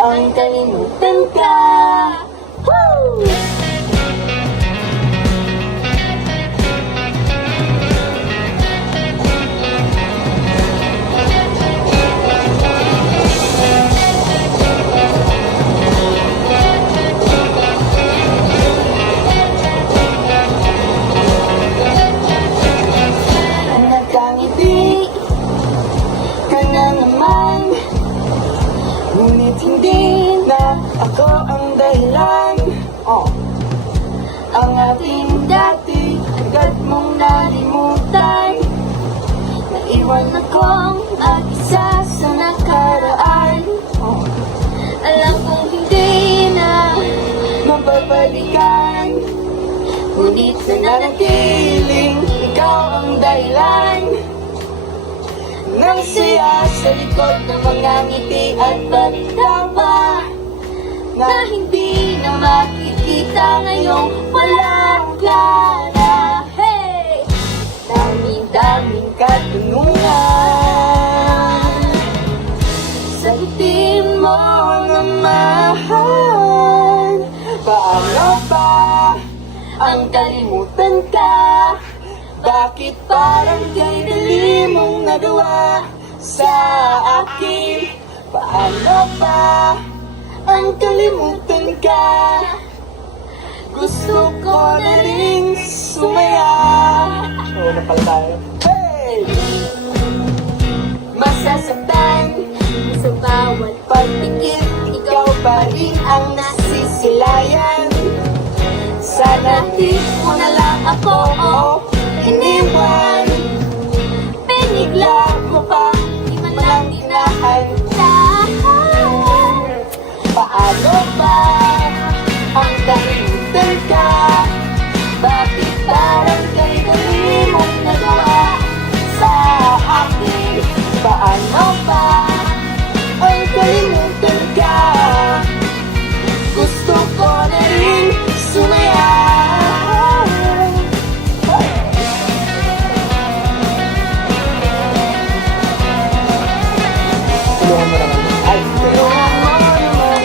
ang kalimutan ka. Woo! Nagkangiti ka na naman, ngunit hindi na ako ang dahilan. Ang ating dati, agad mong nalimutan. Naiwan akong mag-isa sa nakaraan. Alam kong hindi na mababalikan, ngunit nananatiling ikaw ang dahilan ng saya sa likod ng mga ngiti at pagtawa na hindi na makikita ngayong wala ka na. Hey! Daming katanungan sa itim mo na mahal. Paano ba ang kalimutan ka? Bakit parang kay dali mong nagawa sa akin? Paano ba ang kalimutan ka? Gusto ko na rin sumaya. Oo na pala tayo. Hey! Masasaktan sa bawat pagpikit, ikaw pa rin ang nasisilayan. Sana di mo na lang ako iniwan. Pinigla mo pa, di man lang dinahanda. Paano ba ang kalimutan ka? Bakit parang kay dali mong nagawa sa akin? Paano ba ang kalimutan ka? Gusto ko na rin sumaya. Tulungan mo naman. Ay, tulungan mo naman.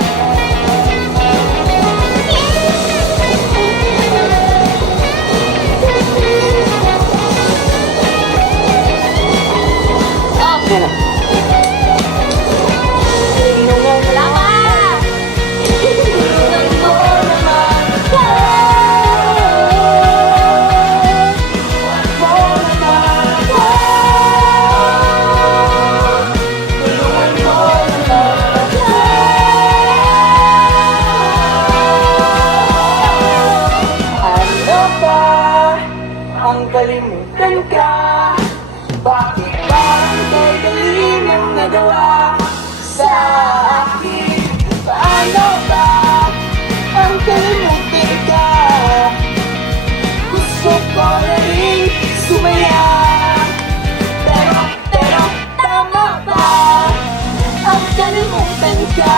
Okay na. Tulungan mo naman. Tulungan mo naman. Ang kalimutan ka, bakit parang kay dali mong nagawa sa akin? Paano ba ang kalimutan ka? Gusto ko na rin sumaya. Pero tama ba ang kalimutan ka?